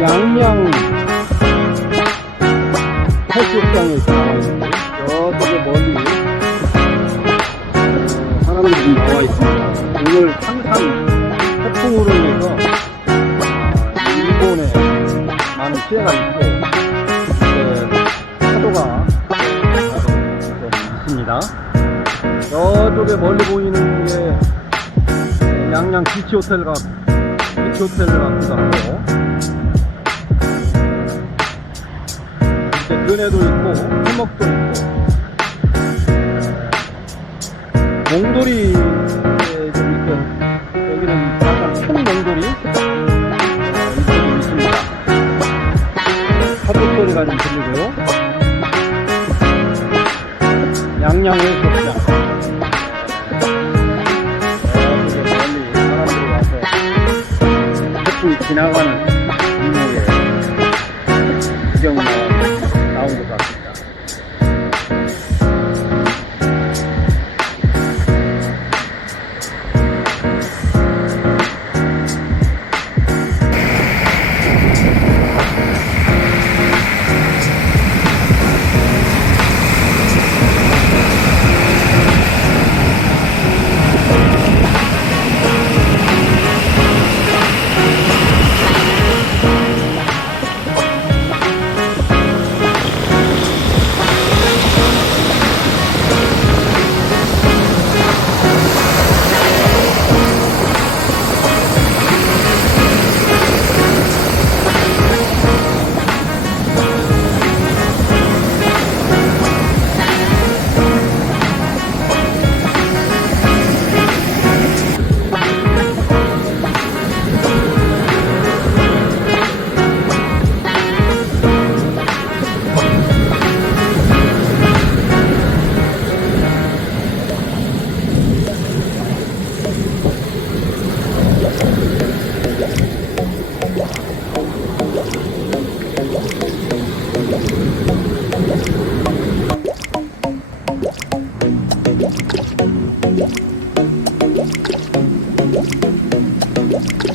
양양 해수욕장에 나와 있는데 저쪽에 멀리 어, 사람들이 나와 있습니다. 오늘 항상 태풍으로 인해서 아, 일본에 많은 피해가 있고 이제 파도가 좀 있습니다. 저쪽에 멀리 보이는 게 양양 비치 호텔 같 호텔 같기도 하고 이렇게 그네도 있고 해먹도 있고 몽돌이 좀 이렇게 여기는 약간 큰 몽돌이 어, 이쪽에 있습니다. 파도 소리가 좀 들리고요. 양양 해 其他话呢？Thank you.